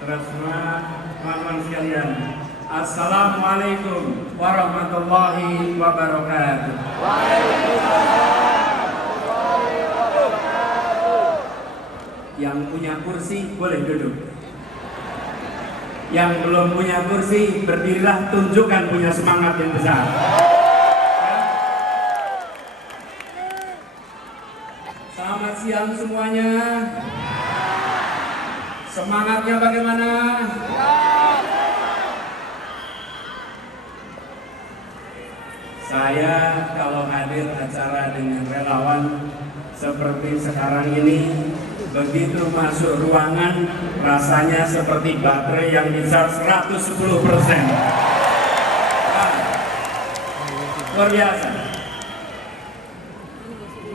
Terus semua teman-teman sekalian, Assalamualaikum warahmatullahi wabarakatuh. Yang punya kursi boleh duduk. Yang belum punya kursi berdirilah, tunjukkan punya semangat yang besar. Selamat siang semuanya. Semangatnya bagaimana? Saya kalau hadir acara dengan relawan seperti sekarang ini, begitu masuk ruangan rasanya seperti baterai yang bisa 110%. Luar biasa.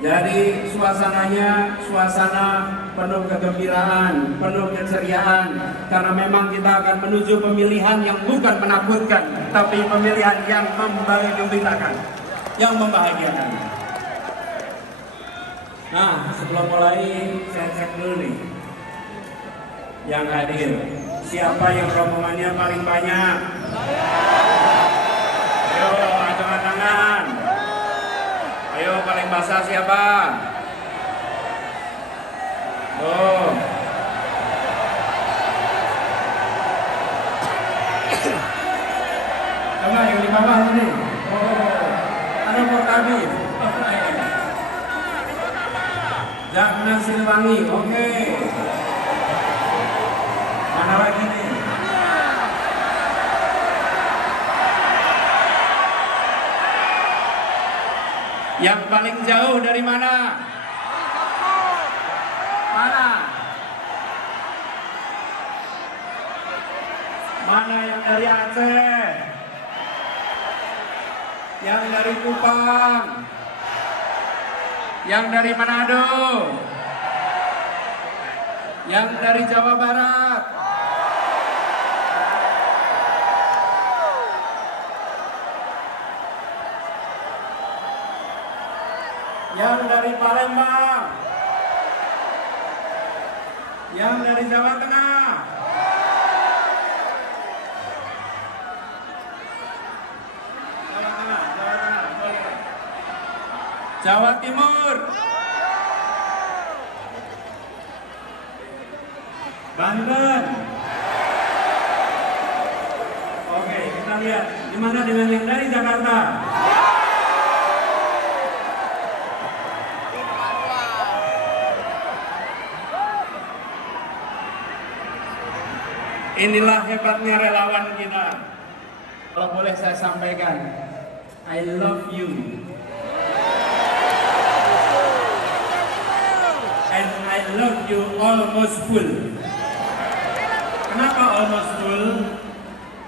Jadi suasananya suasana penuh kegembiraan, penuh keceriaan, karena memang kita akan menuju pemilihan yang bukan menakutkan, tapi pemilihan yang menggembirakan, yang membahagiakan. Nah, sebelum mulai saya cek dulu nih yang hadir. Siapa yang rombongannya paling banyak? Ayo, angkat tangan. Ayo, paling basah siapa? Oh. Coba yang di bawah ini. Oh. Ada Portabi. Jakna Siliwangi. Oke. Mana lagi nih? Yang paling jauh dari mana? Mana? Mana yang dari Aceh? Yang dari Kupang? Yang dari Manado? Yang dari Jawa Barat? Yang dari Palembang? Yang dari Jawa Tengah? Jawa Timur? Banten? Oke, kita lihat gimana dengan yang dari Jakarta? Inilah hebatnya relawan kita. Kalau boleh saya sampaikan, I love you. And I love you almost full. Kenapa almost full?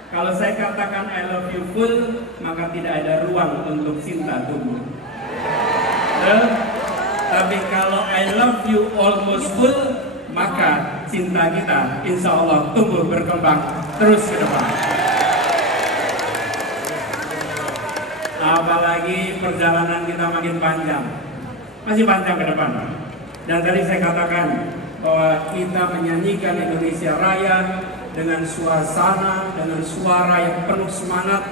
Kalau saya katakan I love you full, maka tidak ada ruang untuk cinta tumbuh. Tapi kalau I love you almost full, maka cinta kita insya Allah tumbuh berkembang terus ke depan. Apalagi perjalanan kita makin panjang, masih panjang ke depan. Dan tadi saya katakan bahwa kita menyanyikan Indonesia Raya dengan suasana, dengan suara yang penuh semangat.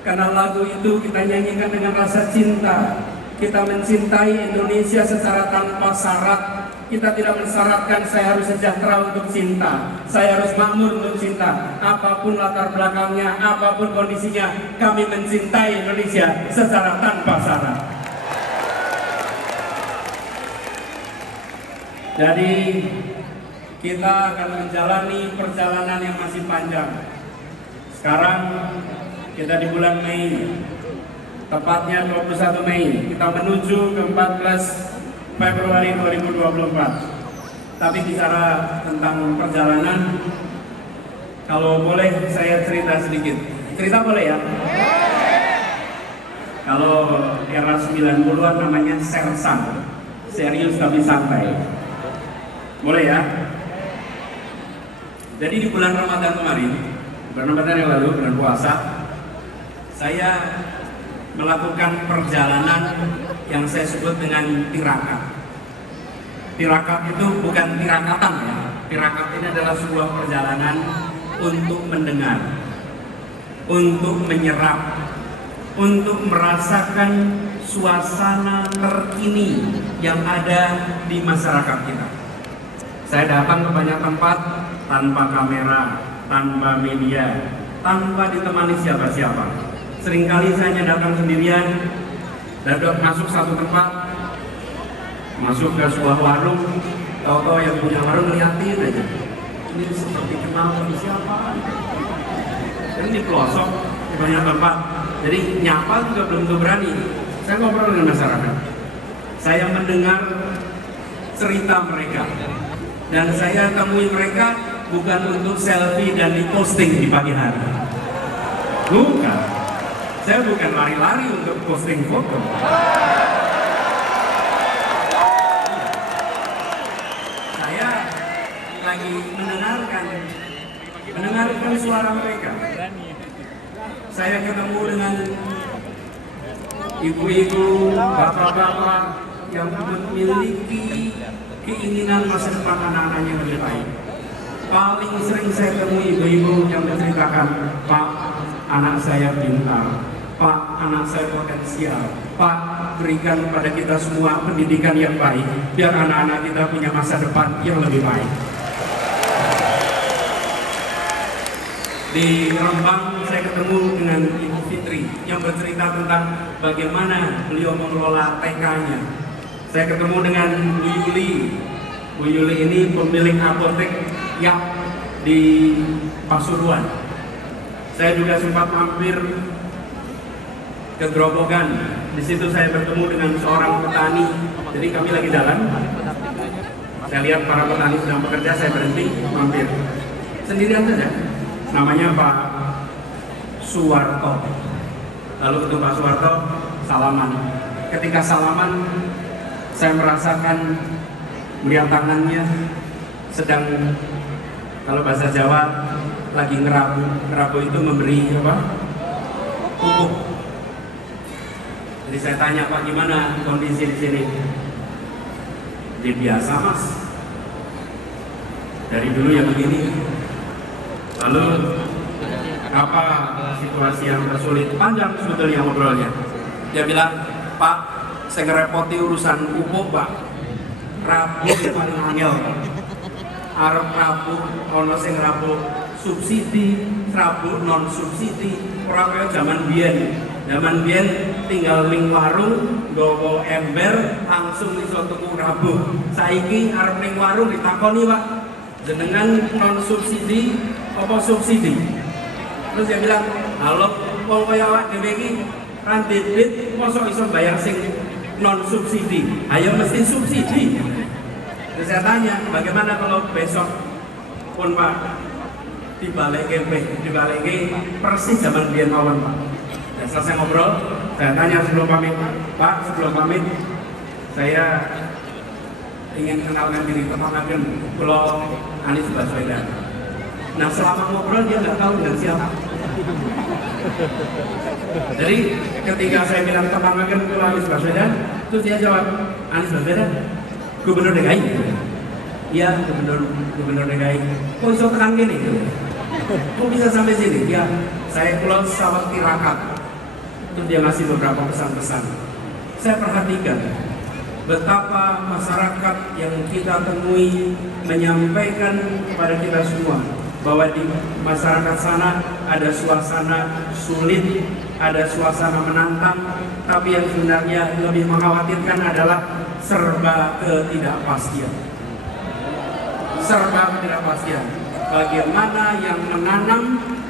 Karena lagu itu kita nyanyikan dengan rasa cinta. Kita mencintai Indonesia secara tanpa syarat. Kita tidak mensyaratkan saya harus sejahtera untuk cinta, saya harus makmur untuk cinta. Apapun latar belakangnya, apapun kondisinya, kami mencintai Indonesia secara tanpa syarat. Jadi kita akan menjalani perjalanan yang masih panjang. Sekarang kita di bulan Mei, tepatnya 21 Mei, kita menuju ke 14 Februari 2024. Tapi bicara tentang perjalanan, kalau boleh saya cerita sedikit. Cerita boleh ya? Kalau era 90-an namanya sersan, serius tapi santai. Boleh ya? Jadi di bulan Ramadan kemarin, bulan Ramadan yang lalu, bulan puasa, saya melakukan perjalanan yang saya sebut dengan tirakat. Tirakat itu bukan tirakatan ya, Tirakat ini adalah sebuah perjalanan untuk mendengar, untuk menyerap, untuk merasakan suasana terkini yang ada di masyarakat kita. Saya datang ke banyak tempat tanpa kamera, tanpa media, tanpa ditemani siapa-siapa. Seringkali saya hanya datang sendirian, dan masuk satu tempat, masuk ke sebuah warung, tahu-tahu yang punya warung ngeliatin aja. Ini seperti kenal sama siapa. Ini di pelosok, di banyak tempat. Jadi nyapa juga belum tentu berani. Saya ngobrol dengan masyarakat. Saya mendengar cerita mereka. Dan saya temui mereka bukan untuk selfie dan diposting di pagi hari. Bukan. Saya bukan lari-lari untuk posting foto. Saya lagi mendengarkan suara mereka. Saya ketemu dengan ibu-ibu, bapak-bapak yang memiliki keinginan masa depan anak-anaknya yang lebih baik. Paling sering saya temui ibu-ibu yang menceritakan, Pak, anak saya pintar, Pak, anak saya potensial, Pak, berikan kepada kita semua pendidikan yang baik, biar anak-anak kita punya masa depan yang lebih baik. Di Rembang saya ketemu dengan Ibu Fitri yang bercerita tentang bagaimana beliau mengelola TK-nya. Saya ketemu dengan Bu Yuli. Bu Yuli ini pemilik apotek yang di Pasuruan. Saya juga sempat mampir ke Grobogan. Di situ saya bertemu dengan seorang petani. Jadi kami lagi jalan. Saya lihat para petani sedang bekerja, saya berhenti mampir. Sendirian saja. Namanya Pak Suwarto. Lalu ketemu Pak Suwarto, salaman. Ketika salaman, saya merasakan melihat tangannya sedang, kalau bahasa Jawa, lagi ngerabu. Ngerabu itu memberi apa? Pupuk. Jadi saya tanya, Pak, gimana kondisi di sini? Dia biasa, Mas. Dari dulu ya begini. Lalu apa situasi yang tersulit? Panjang sebetulnya ngobrolnya. Dia bilang, Pak, saya ngerepoti urusan pupuk, Pak. Rabu paling angel. Arep rabu ono sing rabu subsidi, rabu non subsidi. Ora kaya zaman biyen. Zaman biyen tinggal ning warung, nggawa ember, langsung iso tuku rabu. Saiki arep ning warung ditakoni, Pak, jenengan non subsidi apa subsidi? Terus dia bilang, halo, wong kaya awak dhewe iki ra duit, mosok iso bayar sing non subsidi? Ayo mesti subsidi. Terus saya tanya, bagaimana kalau besok pun Pak dibalik persis zaman biyen mawon, Pak. Dan selesai ngobrol, saya tanya sebelum pamit, Pak, sebelum pamit saya ingin kenalkan diri, kenalkan Pulau Anies Baswedan. Nah, selama ngobrol dia nggak tahu dengan siapa. Jadi ketika saya bilang kenalkan Pulau Anies Baswedan, terus dia jawab, Anies Baswedan, Gubernur DKI. Iya, Gubernur DKI. Kok bisa tekan gini? Kok bisa sampai sini? Ya, saya Pulau Sawat Tirakat. Terus dia ngasih beberapa pesan-pesan. Saya perhatikan betapa masyarakat yang kita temui menyampaikan kepada kita semua bahwa di masyarakat sana ada suasana sulit, ada suasana menantang, tapi yang sebenarnya lebih mengkhawatirkan adalah serba ketidakpastian. Serba ketidakpastian. Bagaimana yang menanam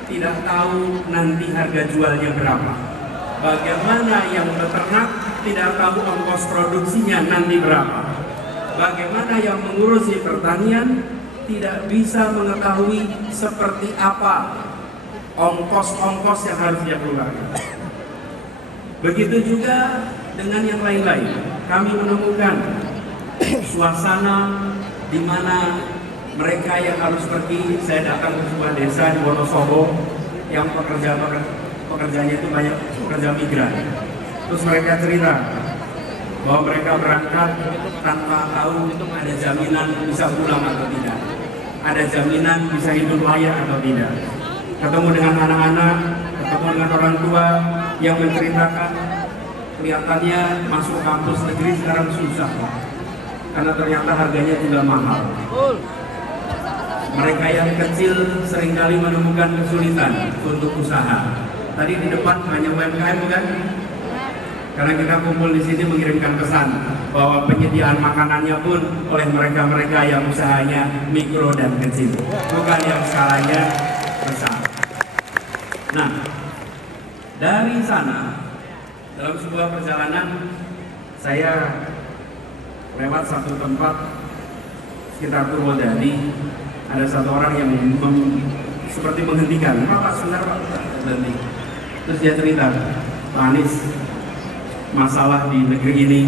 tidak tahu nanti harga jualnya berapa. Bagaimana yang beternak tidak tahu ongkos produksinya nanti berapa. Bagaimana yang mengurusi pertanian tidak bisa mengetahui seperti apa ongkos-ongkos yang harus dia keluarkan. Begitu juga dengan yang lain-lain. Kami menemukan suasana di mana mereka yang harus pergi. Saya datang ke sebuah desa di Wonosobo yang pekerjanya itu banyak pekerja migran. Terus mereka cerita bahwa mereka berangkat tanpa tahu ada jaminan bisa pulang atau tidak. ada jaminan bisa hidup layak atau tidak. Ketemu dengan anak-anak, ketemu dengan orang tua yang menceritakan kelihatannya masuk kampus negeri sekarang susah, karena ternyata harganya juga mahal. Mereka yang kecil seringkali menemukan kesulitan untuk usaha. Tadi di depan hanya UMKM bukan? Karena kita kumpul di sini mengirimkan pesan bahwa penyediaan makanannya pun oleh mereka-mereka yang usahanya mikro dan kecil, bukan yang skalanya besar. Nah, dari sana dalam sebuah perjalanan saya lewat satu tempat sekitar Purwodadi. Ada satu orang yang seperti menghentikan, Pak, sebentar Pak, berhenti. Terus dia cerita, Pak Anies, masalah di negeri ini,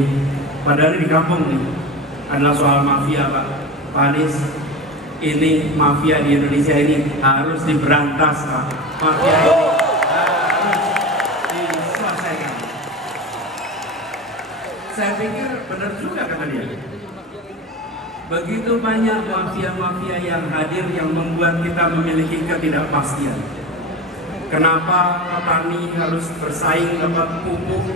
padahal di kampung nih, adalah soal mafia Pak. Pak Anies, ini mafia di Indonesia ini harus diberantas Pak. Mafia ini harus diselesaikan. Saya pikir benar juga kata dia. Begitu banyak mafia-mafia yang hadir yang membuat kita memiliki ketidakpastian. Kenapa petani harus bersaing dapat pupuk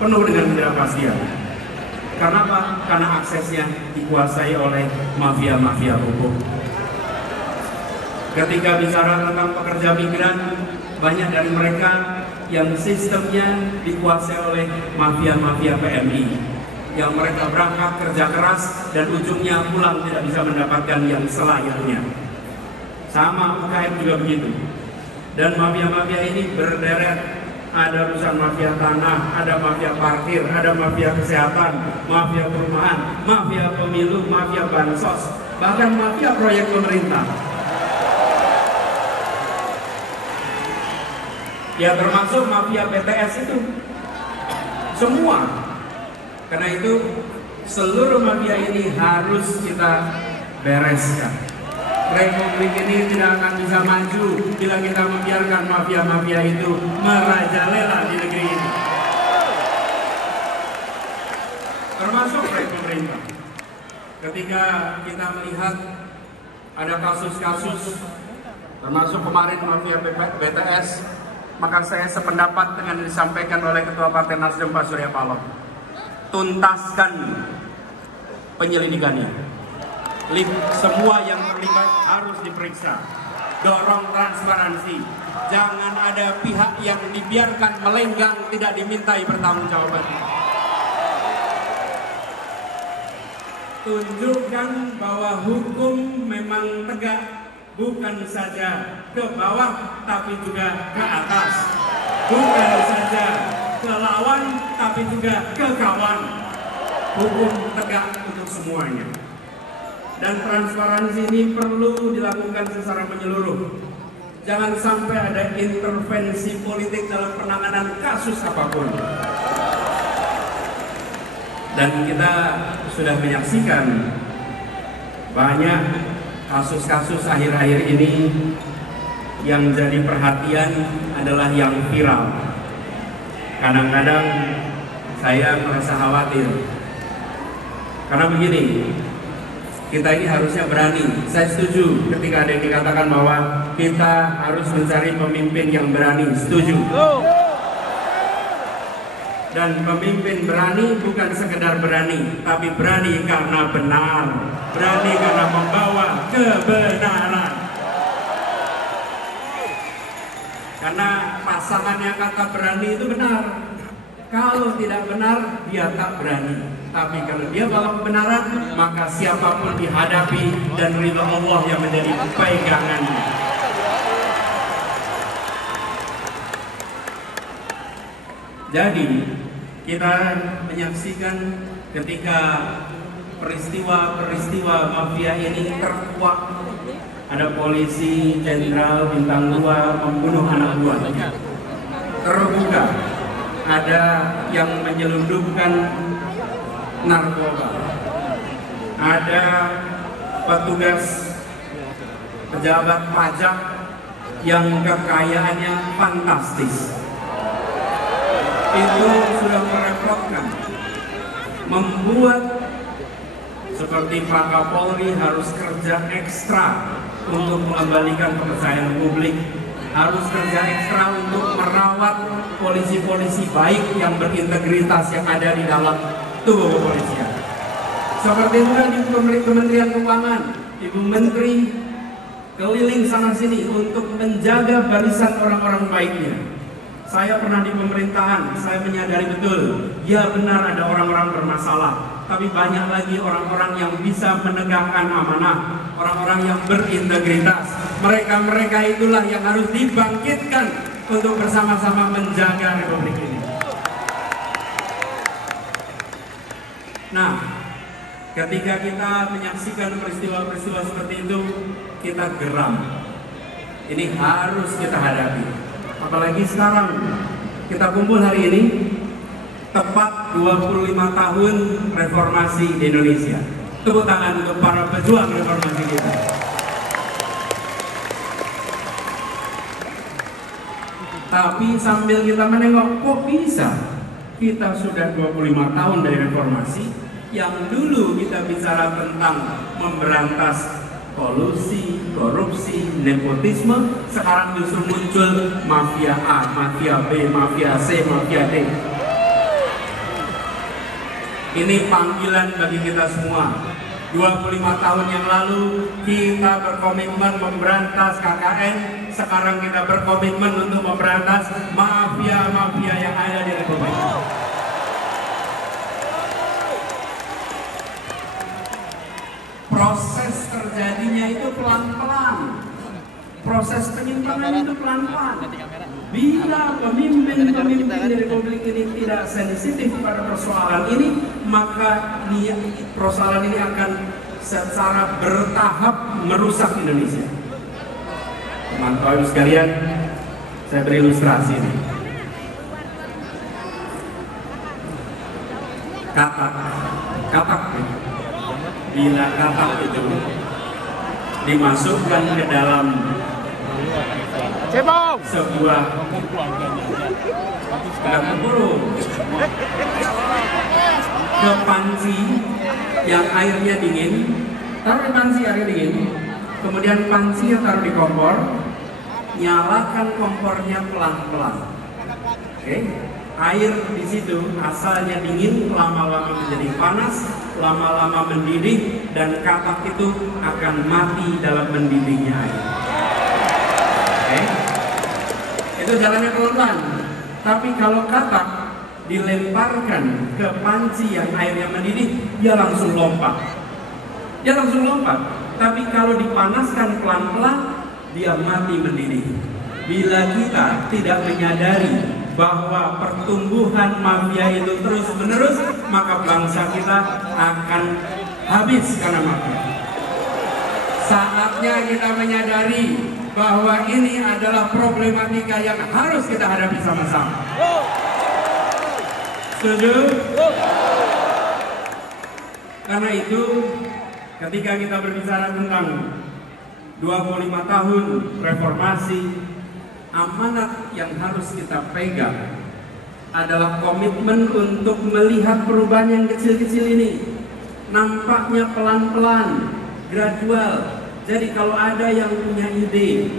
penuh dengan ketidakpastian? Karena apa? Karena aksesnya dikuasai oleh mafia-mafia pupuk. Ketika bicara tentang pekerja migran, banyak dari mereka yang sistemnya dikuasai oleh mafia-mafia PMI. Yang mereka berangkat kerja keras dan ujungnya pulang tidak bisa mendapatkan yang selayaknya. Sama UKM juga begitu. Dan mafia-mafia ini berderet. Ada urusan mafia tanah, ada mafia parkir, ada mafia kesehatan, mafia perumahan, mafia pemilu, mafia bansos, bahkan mafia proyek pemerintah. Ya termasuk mafia BTS itu. Semua. Karena itu seluruh mafia ini harus kita bereskan. Republik ini tidak akan bisa maju bila kita membiarkan mafia-mafia itu merajalela di negeri ini. Termasuk proyek pemerintah. Ketika kita melihat ada kasus-kasus, termasuk kemarin mafia BTS, maka saya sependapat dengan yang disampaikan oleh Ketua Partai Nasdem Pak Surya Paloh. Tuntaskan penyelidikannya. Semua yang terlibat harus diperiksa. Dorong transparansi. Jangan ada pihak yang dibiarkan melenggang tidak dimintai pertanggungjawaban. Tunjukkan bahwa hukum memang tegak, bukan saja ke bawah tapi juga ke atas. Bukan saja ke lawan tapi juga ke kawan. Hukum tegak untuk semuanya. Dan transparansi ini perlu dilakukan secara menyeluruh. Jangan sampai ada intervensi politik dalam penanganan kasus apapun. Dan kita sudah menyaksikan banyak kasus-kasus akhir-akhir ini yang jadi perhatian adalah yang viral. Kadang-kadang saya merasa khawatir. Karena begini, kita ini harusnya berani. Saya setuju ketika ada yang dikatakan bahwa kita harus mencari pemimpin yang berani. Setuju. Dan pemimpin berani bukan sekedar berani, tapi berani karena benar. Berani karena membawa kebenaran. Karena pasangan yang kata berani itu benar. Kalau tidak benar, dia tak berani. Tapi kalau dia bawa kebenaran, maka siapapun dihadapi dan ridha Allah yang menjadi pegangannya. Jadi, kita menyaksikan ketika peristiwa-peristiwa mafia ini terkuak. Ada polisi jenderal bintang 2 membunuh anak buahnya. Terbuka. Ada yang menyelundupkan narkoba. Ada petugas pejabat pajak yang kekayaannya fantastis. Itu sudah merepotkan, membuat seperti Pak Kapolri harus kerja ekstra untuk mengembalikan kepercayaan publik, harus kerja ekstra untuk merawat polisi-polisi baik yang berintegritas yang ada di dalam tubuh kepolisian. Seperti juga di Kementerian Keuangan, Ibu Menteri keliling sana sini untuk menjaga barisan orang-orang baiknya. Saya pernah di pemerintahan, saya menyadari betul, ya benar ada orang-orang bermasalah, tapi banyak lagi orang-orang yang bisa menegakkan amanah, orang-orang yang berintegritas. Mereka-mereka itulah yang harus dibangkitkan untuk bersama-sama menjaga Republik ini. Nah, ketika kita menyaksikan peristiwa-peristiwa seperti itu, kita geram. Ini harus kita hadapi. Apalagi sekarang kita kumpul hari ini tepat 25 tahun reformasi di Indonesia. Tepuk tangan untuk para pejuang reformasi kita. Tapi sambil kita menengok, kok bisa kita sudah 25 tahun dari reformasi, yang dulu kita bicara tentang memberantas kolusi, korupsi, nepotisme, sekarang justru muncul mafia A, mafia B, mafia C, mafia D. Ini panggilan bagi kita semua. 25 tahun yang lalu kita berkomitmen memberantas KKN, sekarang kita berkomitmen untuk memberantas mafia-mafia yang ada di Republik ini. Proses terjadinya itu pelan-pelan. Proses penyimpangan itu pelan-pelan. Bila pemimpin-pemimpin di Republik ini tidak sensitif pada persoalan ini, maka persoalan ini akan secara bertahap merusak Indonesia. Teman-teman sekalian, saya beri ilustrasi ini. Katak. Bila katak itu dimasukkan ke dalam sebuah ke panci yang airnya dingin, taruh di panci airnya dingin, kemudian pancinya taruh di kompor, nyalakan kompornya pelan-pelan. Oke? Air di situ asalnya dingin, lama-lama menjadi panas, lama-lama mendidih, dan katak itu akan mati dalam mendidihnya air. Oke? Itu jalannya pelan-pelan. Tapi kalau katak dilemparkan ke panci yang airnya mendidih, dia langsung lompat. Tapi kalau dipanaskan pelan-pelan, dia mati mendidih. Bila kita tidak menyadari bahwa pertumbuhan mafia itu terus-menerus, maka bangsa kita akan habis karena mafia. Saatnya kita menyadari bahwa ini adalah problematika yang harus kita hadapi sama-sama. Setuju? Karena itu, ketika kita berbicara tentang 25 tahun reformasi, amanat yang harus kita pegang adalah komitmen untuk melihat perubahan yang kecil-kecil ini. Nampaknya pelan-pelan, gradual. Jadi kalau ada yang punya ide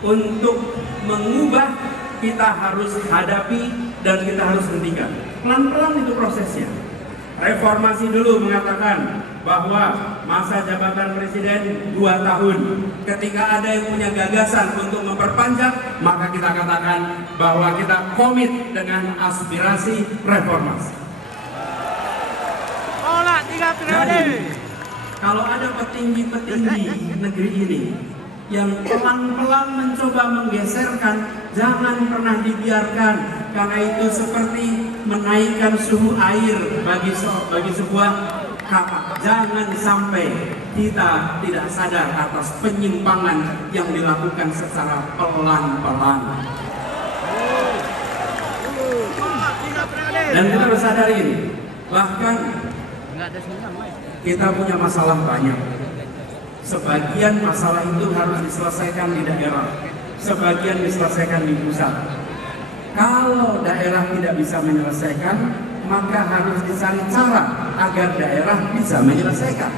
untuk mengubah, kita harus hadapi dan kita harus hentikan. Pelan-pelan itu prosesnya. Reformasi dulu mengatakan bahwa masa jabatan presiden 2 tahun. Ketika ada yang punya gagasan untuk memperpanjang, maka kita katakan bahwa kita komit dengan aspirasi reformasi. Jadi, kalau ada petinggi-petinggi negeri ini yang pelan-pelan mencoba menggeserkan, jangan pernah dibiarkan, karena itu seperti menaikkan suhu air bagi sebuah kapal. Jangan sampai kita tidak sadar atas penyimpangan yang dilakukan secara pelan-pelan. Dan kita harus sadar ini, bahkan kita punya masalah banyak. Sebagian masalah itu harus diselesaikan di daerah, sebagian diselesaikan di pusat. Kalau daerah tidak bisa menyelesaikan, maka harus dicari cara agar daerah bisa menyelesaikan.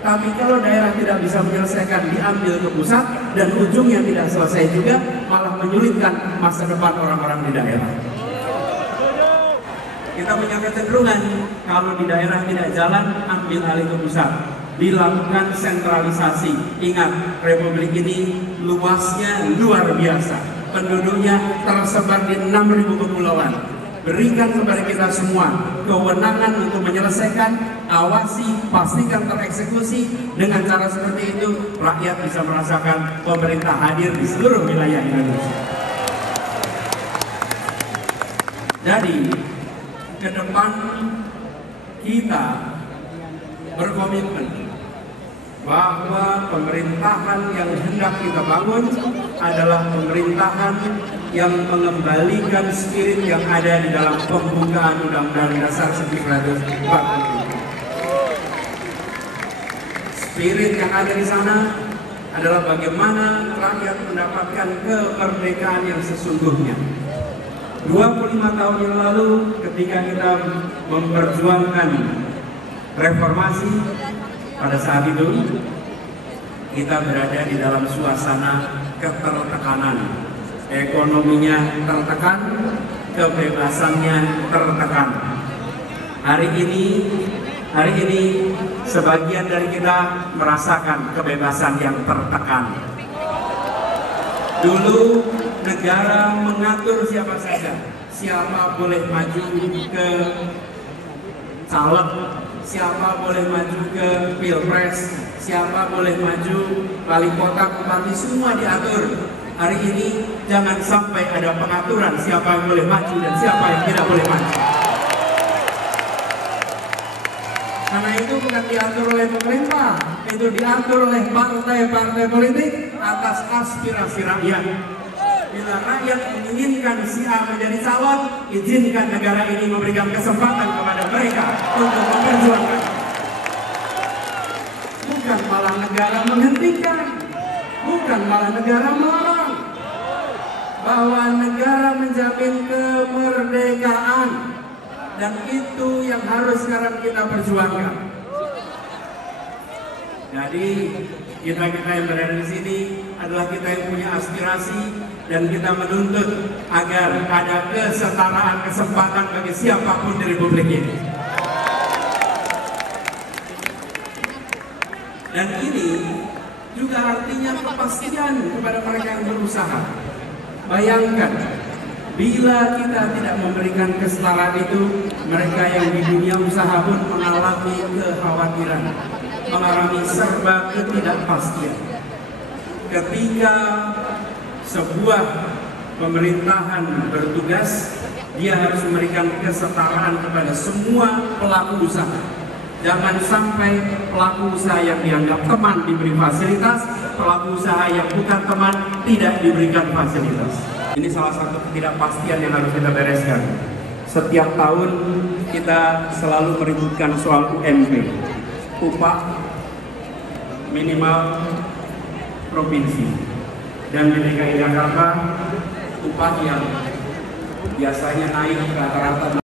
Tapi kalau daerah tidak bisa menyelesaikan, diambil ke pusat dan ujungnya tidak selesai juga, malah menyulitkan masa depan orang-orang di daerah. Kita punya kecenderungan kalau di daerah tidak jalan, ambil alih ke pusat, dilakukan sentralisasi. Ingat, Republik ini luasnya luar biasa, penduduknya tersebar di 6.000 kepulauan. Berikan kepada kita semua kewenangan untuk menyelesaikan, awasi, pastikan tereksekusi. Dengan cara seperti itu, rakyat bisa merasakan pemerintah hadir di seluruh wilayah Indonesia. Jadi, ke depan kita berkomitmen bahwa pemerintahan yang hendak kita bangun adalah pemerintahan yang mengembalikan spirit yang ada di dalam pembukaan Undang-Undang Dasar 1945. Spirit yang ada di sana adalah bagaimana rakyat mendapatkan kemerdekaan yang sesungguhnya. 25 tahun yang lalu ketika kita memperjuangkan reformasi, pada saat itu kita berada di dalam suasana ketertekanan. Ekonominya tertekan, kebebasannya tertekan. Hari ini sebagian dari kita merasakan kebebasan yang tertekan. Dulu negara mengatur siapa saja, siapa boleh maju ke caleg, siapa boleh maju ke pilpres, siapa boleh maju wali kota, bupati, semua diatur. Hari ini jangan sampai ada pengaturan siapa yang boleh maju dan siapa yang tidak boleh maju. Karena itu bukan diatur oleh pemerintah, itu diatur oleh partai-partai politik atas aspirasi rakyat. Bila rakyat menginginkan si A menjadi calon, izinkan negara ini memberikan kesempatan kepada mereka untuk memperjuangkan. Bukan malah negara menghentikan, bukan malah negara melarang. Bahwa negara menjamin kemerdekaan, dan itu yang harus sekarang kita perjuangkan. Jadi kita yang berada di sini adalah kita yang punya aspirasi, dan kita menuntut agar ada kesetaraan kesempatan bagi siapapun di Republik ini. Dan ini juga artinya kepastian kepada mereka yang berusaha. Bayangkan, bila kita tidak memberikan kesetaraan itu, mereka yang di dunia usaha pun mengalami kekhawatiran, mengalami serba ketidakpastian. Ketika sebuah pemerintahan bertugas, dia harus memberikan kesetaraan kepada semua pelaku usaha. Jangan sampai pelaku usaha yang dianggap teman diberi fasilitas, pelaku usaha yang bukan teman tidak diberikan fasilitas. Ini salah satu ketidakpastian yang harus kita bereskan. Setiap tahun kita selalu meributkan soal UMP, upah minimal provinsi, dan di DKI Jakarta upah yang biasanya naik rata-rata